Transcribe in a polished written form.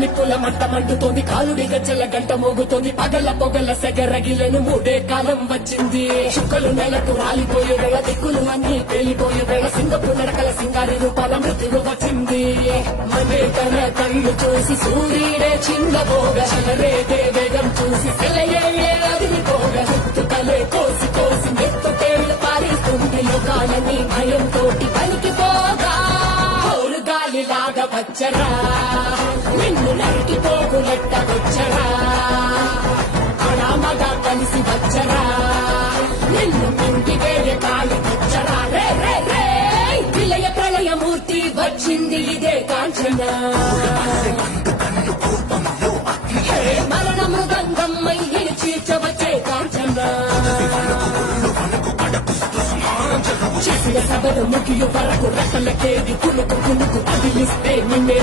నిప్పుల మంట మండుతోంది, కాలుడి గజ్జల గంట మోగుతోంది, పగల పొగల సెగరగిలను మూడే కాలం వచ్చింది. చుక్కలు నెలకు రాలిపోయే వేళ, దిక్కులు అన్ని పేలిపోయే వేళ, సింగపు నడకల సింగారి రూపాల మృత్యువు వచ్చింది. మనే తన కళ్ళు చూసి సూర్యుడే చిన్నబోగా, చలరేగే వేగం చూసి సెలయే అదిరిపోగా, చుట్టుకలే కోసి కోసి మెత్తుకేళ్లు పారిస్తుంది. లోకాలని భయంతో పలికిపోగా గాలిలాగా వచ్చరా, నిన్ను నరికి పోగులెట్ట వచ్చరా, అడామగా కలిసి వచ్చరా, నిన్ను మింగి వేరే కాలి వచ్చరా. రే రే రే విలయ ప్రళయమూర్తి వచ్చింది ఇదే కాంచన, మరణ మృదంగమ్మై చీల్చవచ్చే కాంచన. చేసిన సభను ముగియు వరకు రెక్కలకేది కునుకు కునుకు అదిలిస్తే నిన్నే